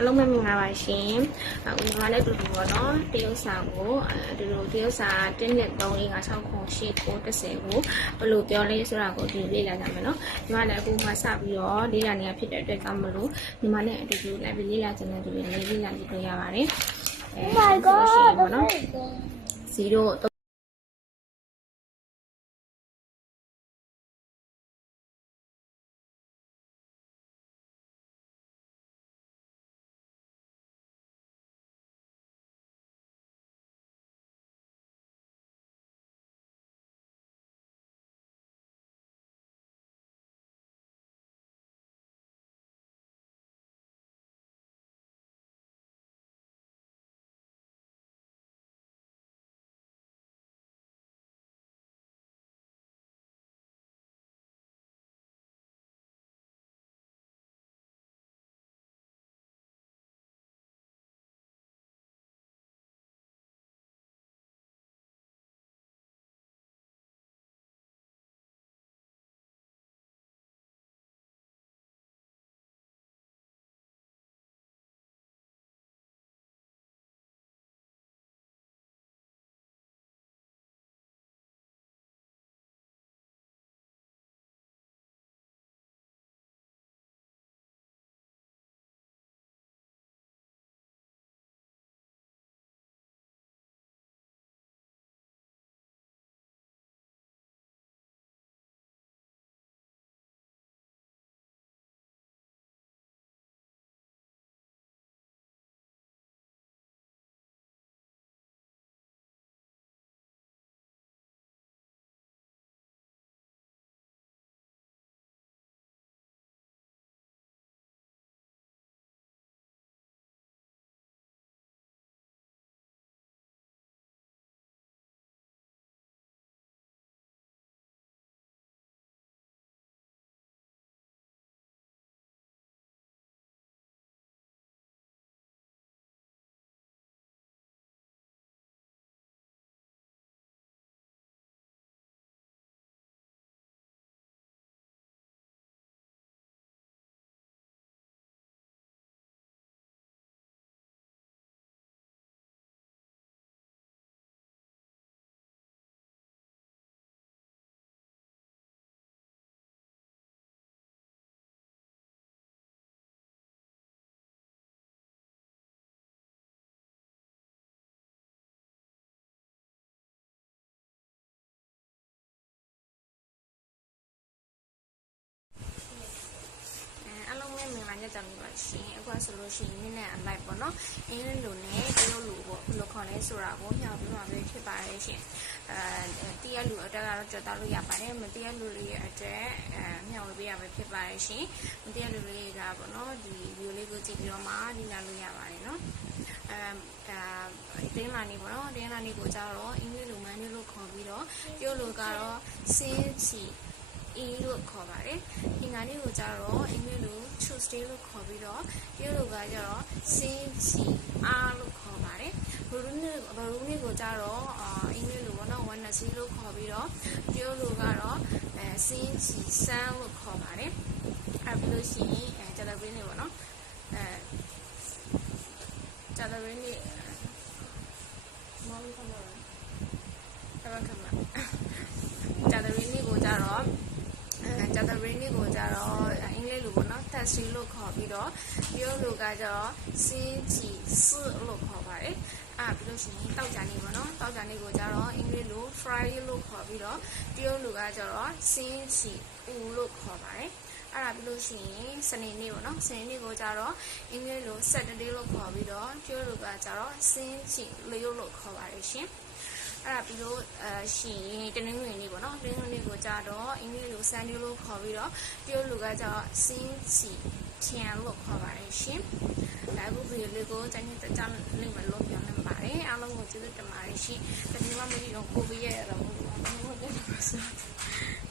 အလုံးမမင်္ဂလာပါရှင်အခုညီမနဲ့တူတူပေါ့နော်တရုတ်စာကိုအတူတူတရုတ်စာ1နှစ်3 4 5 6 9 10ကို10ကိုဘယ်လိုပြောလဲဆိုတာကိုဒီလေ့လာကြမယ်နော်ညီမလည်းအခုမှစပြီးတော့လေ့လာနေရဖြစ်တဲ့အတွက်ကြောင့်မလို့ညီမနဲ့အတူတူလည်းလေ့လာခြင်းနဲ့တူလည်းလေ့လာကြည့်လို့ရပါတယ်အဲ Oh my god ပေါ့နော်0 လာညချမ်းပါရှင်အခုဆိုလို့ရှိရင်နည်းနည်းအလိုက်ပေါ့နော်အင်းလိုနဲ့တရုတ်လိုပေါ့ဘယ်လိုခေါ်လဲဆိုတာကိုမျှော်ပြမှာပဲဖြစ်ပါတယ်ရှင်အဲတရလူအတက်ကတော့ကြော်သားလို့ရပါတယ်မတရလူလေးရဲ့အတွက်အဲမျှော်ပြရပဲဖြစ်ပါတယ်ရှင်မတရလူလေးကပေါ့နော်ဒီဗီဒီယိုလေးကိုကြည့်ပြီးတော့မှဒီနာလို့ရပါတယ်နော်အဲဒါတင်းလာနေပေါ့နော်တင်းလာနေကိုကြတော့အင်္ဂလိပ်လိုမန်နူလို့ခေါ်ပြီးတော့တရုတ်လိုကတော့စင်းချီ E လို့ခေါ်ပါတယ်။ဒီငါလေးကိုကြတော့အင်္ဂလိပ်လို Tuesday လို့ခေါ်ပြီးတော့တရုတ်လိုကကြတော့ Sinchi R လို့ခေါ်ပါတယ်။ဘရူးနီဘရူးနီကိုကြတော့အင်္ဂလိပ်လိုပေါ့နော် Wednesday လို့ခေါ်ပြီးတော့တရုတ်လိုကတော့အဲ Sinchi Sun လို့ခေါ်ပါတယ်။အဲပြီးလို့ရှိရင်အဲကျန်တဲ့ဘင်းနေပေါ့နော်။အဲကျန်တဲ့ဘင်းနေမောင်လေးကလည်းအဲ့ဒါကမှကျန်တဲ့ဘင်းနေကိုကြတော့အဲဂျာတရင်းလေးကိုကြတော့အင်္ဂလိပ် လိုပေါ့နော် taxi လို့ခေါ်ပြီးတော့တရုတ်လိုကကြတော့စင်းချီစွလို့ခေါ်ပါတယ်အဲပြီးလို့ရှိရင်တောက်ကြနေပေါ့နော်တောက်ကြနေကိုကြတော့အင်္ဂလိပ်လို friday လို့ခေါ်ပြီးတော့တရုတ်လိုကကြတော့စင်းချီဦးလို့ခေါ်ပါတယ်အဲ့ဒါပြီးလို့ရှိရင်စနေနေ့ပေါ့နော်စနေနေ့ကိုကြတော့အင်္ဂလိပ်လို Saturday လို့ခေါ်ပြီးတော့တရုတ်လိုကကြတော့စင်းချီလျုပ်လို့ခေါ်ပါတယ်ရှင်အဲ့ဒါပြီးလို့အဲရှင်တနင်္ဂနွေနေ့ပေါ့နော်တနင်္ဂနွေနေ့ ကိုကြတော့အင်္ဂလိပ်လို Sunday လို့ခေါ်ပြီးတော့တရုတ်လိုကကြတော့စင်းချီချန်လို့ခေါ်ပါတယ်ရှင်ဒါအခုဗီဒီယိုလေးကိုကျန်တဲ့ကြောင်းလိမ့်မလို့ပြောနေပါတယ်အားလုံးကိုကျေးဇူးတင်ပါတယ်ရှင်တတိယမမီတော့ကိုဗစ်ရဲ့ရတော့ဘုရားဘုရား